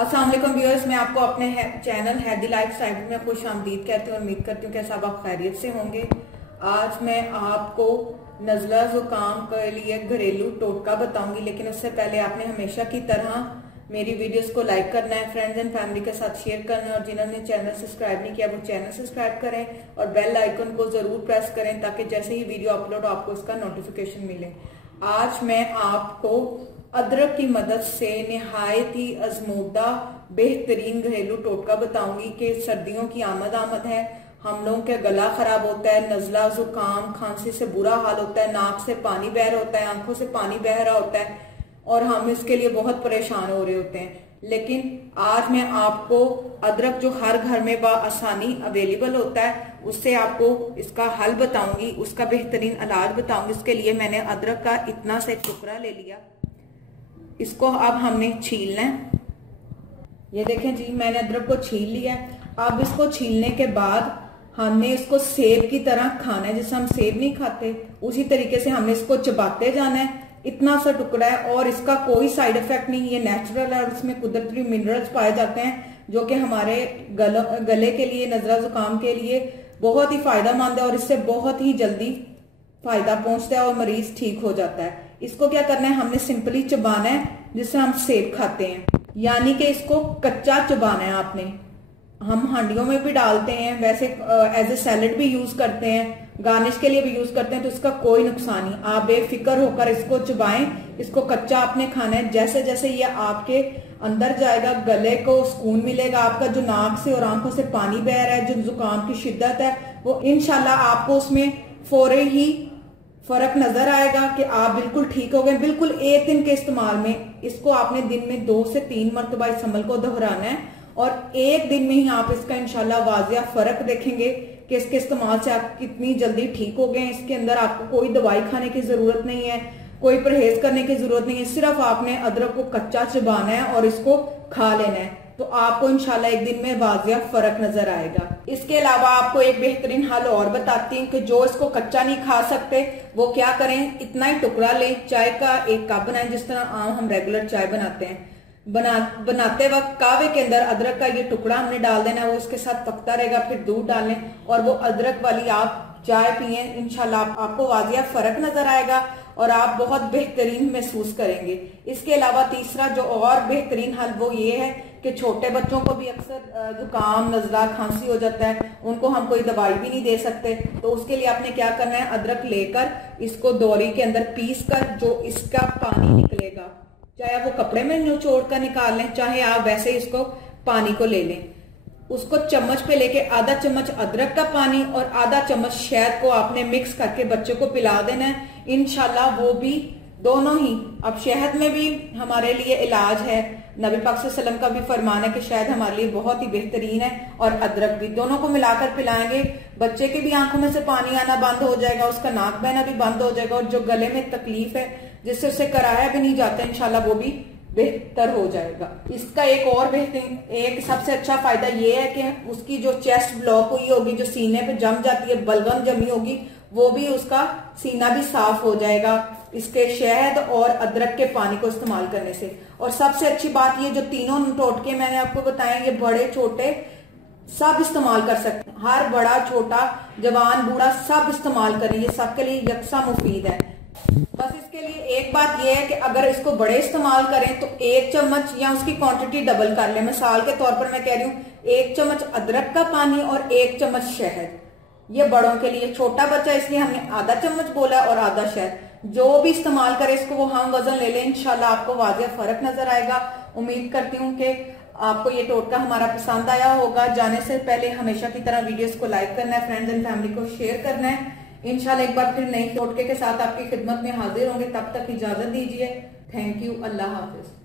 अस्सलाम वालेकुम व्यूअर्स, मैं आपको अपने चैनल हेल्दी लाइफस्टाइल में खुश आमदीद कहती हूँ। उम्मीद करती हूँ कि सब आप खैरियत से होंगे। आज मैं आपको नज़ला जुकाम के लिए घरेलू टोटका बताऊंगी, लेकिन उससे पहले आपने हमेशा की तरह मेरी वीडियोस को लाइक करना है, फ्रेंड्स एंड फैमिली के साथ शेयर करना है, और जिन्होंने चैनल सब्सक्राइब नहीं किया वो चैनल सब्सक्राइब करें और बेल आइकन को जरूर प्रेस करें ताकि जैसे ही वीडियो अपलोड हो आपको इसका नोटिफिकेशन मिले। आज मैं आपको अदरक की मदद से निहायत ही आजमूदा बेहतरीन घरेलू टोटका बताऊंगी कि सर्दियों की आमद है, हम लोगों का गला खराब होता है, नजला जुकाम खांसी से बुरा हाल होता है, नाक से पानी बह रहा होता है, आंखों से पानी बह रहा होता है और हम इसके लिए बहुत परेशान हो रहे होते हैं। लेकिन आज मैं आपको अदरक जो हर घर में आसानी अवेलेबल होता है उससे आपको इसका हल बताऊंगी, उसका बेहतरीन इलाज बताऊंगी। इसके लिए मैंने अदरक का इतना से टुकड़ा ले लिया, इसको अब हमने छीलना है। ये देखें जी, मैंने अदरक को छील लिया। अब इसको छीलने के बाद हमने इसको सेब की तरह खाना है, जैसे हम सेब नहीं खाते उसी तरीके से हमने इसको चबाते जाना है। इतना सा टुकड़ा है और इसका कोई साइड इफेक्ट नहीं, ये नेचुरल है और इसमें कुदरती मिनरल्स पाए जाते हैं जो कि हमारे गले के लिए, नजला जुकाम के लिए बहुत ही फायदेमंद है और इससे बहुत ही जल्दी फायदा पहुंचता है और मरीज ठीक हो जाता है। इसको क्या करना है, हमने सिंपली चबाना है जिससे हम सेब खाते हैं, यानी कि इसको कच्चा चबाना है आपने। हम हांडियों में भी डालते हैं, वैसे एज ए सैलेड भी यूज करते हैं, गार्निश के लिए भी यूज करते हैं, तो इसका कोई नुकसान नहीं। आप बेफिक्र होकर इसको चबाएं, इसको कच्चा आपने खाना है। जैसे जैसे ये आपके अंदर जाएगा गले को सुकून मिलेगा, आपका जो नाक से और आंखों से पानी बह रहा है, जो जुकाम की शिद्दत है वो इंशाल्लाह आपको उसमें फौरन ही फर्क नजर आएगा कि आप बिल्कुल ठीक हो गए। बिल्कुल एक दिन के इस्तेमाल में इसको आपने दिन में 2 से 3 मरतबा इस अमल को दोहराना है और एक दिन में ही आप इसका इंशाल्लाह वाजिया फर्क देखेंगे कि इसके इस्तेमाल से आप कितनी जल्दी ठीक हो गए। इसके अंदर आपको कोई दवाई खाने की जरूरत नहीं है, कोई परहेज करने की जरूरत नहीं है, सिर्फ आपने अदरक को कच्चा चबाना है और इसको खा लेना है, तो आपको इंशाल्लाह एक दिन में वाजिया फर्क नजर आएगा। इसके अलावा आपको एक बेहतरीन हल और बताती हूँ कि जो इसको कच्चा नहीं खा सकते वो क्या करें, इतना ही टुकड़ा लें, चाय का 1 कप बनाएं, जिस तरह आम हम रेगुलर चाय बनाते हैं। बनाते वक्त कावे के अंदर अदरक का ये टुकड़ा हमने डाल देना है, वो इसके साथ पकता रहेगा। फिर दूध डालें और वो अदरक वाली आप चाय पिए, इंशाल्लाह आपको वाजिया फर्क नजर आएगा और आप बहुत बेहतरीन महसूस करेंगे। इसके अलावा तीसरा जो और बेहतरीन हल वो ये है कि छोटे बच्चों को भी अक्सर जुकाम, नजला, खांसी हो जाता है, उनको हम कोई दवाई भी नहीं दे सकते, तो उसके लिए आपने क्या करना है, अदरक लेकर इसको दौरी के अंदर पीस कर जो इसका पानी निकलेगा, चाहे आप वो कपड़े में निचोड़ कर निकाल लें, चाहे आप वैसे इसको पानी को ले लें, उसको चम्मच पे लेके आधा चम्मच अदरक का पानी और आधा चम्मच शहद को आपने मिक्स करके बच्चे को पिला देना है। इंशाल्लाह वो भी दोनों ही, अब शहद में भी हमारे लिए इलाज है, नबी पाक सल्लल्लाहु अलैहि वसल्लम का भी फरमान है कि शहद हमारे लिए बहुत ही बेहतरीन है, और अदरक भी, दोनों को मिलाकर पिलाएंगे, बच्चे के भी आंखों में से पानी आना बंद हो जाएगा, उसका नाक बहना भी बंद हो जाएगा और जो गले में तकलीफ है जिससे उससे कराया भी नहीं जाता, इंशाल्लाह वो भी बेहतर हो जाएगा। इसका एक और बेहतरीन, एक सबसे अच्छा फायदा ये है कि उसकी जो चेस्ट ब्लॉक हुई होगी, जो सीने पे जम जाती है, बलगम जमी होगी, वो भी, उसका सीना भी साफ हो जाएगा इसके शहद और अदरक के पानी को इस्तेमाल करने से। और सबसे अच्छी बात ये, जो तीनों टोटके मैंने आपको बताए, ये बड़े छोटे सब इस्तेमाल कर सकते हैं, हर बड़ा छोटा जवान बूढ़ा सब इस्तेमाल करें, ये सबके लिए यकसा मुफीद है। बस इसके लिए एक बात यह है कि अगर इसको बड़े इस्तेमाल करें तो 1 चम्मच या उसकी क्वांटिटी डबल कर लें। मिसाल के तौर पर मैं कह रही हूँ 1 चम्मच अदरक का पानी और 1 चम्मच शहद, ये बड़ों के लिए। छोटा बच्चा इसलिए हमने आधा चम्मच बोला और आधा शहद। जो भी इस्तेमाल करे इसको वो हम वजन ले लें, इंशाल्लाह आपको वाजिया फर्क नजर आएगा। उम्मीद करती हूँ कि आपको ये टोटका हमारा पसंद आया होगा। जाने से पहले हमेशा की तरह वीडियोस को लाइक करना है, फ्रेंड्स एंड फैमिली को शेयर करना है। इंशाल्लाह एक बार फिर नई टोटके के साथ आपकी खिदमत में हाजिर होंगे, तब तक इजाजत दीजिए। Thank you, Allah Hafiz.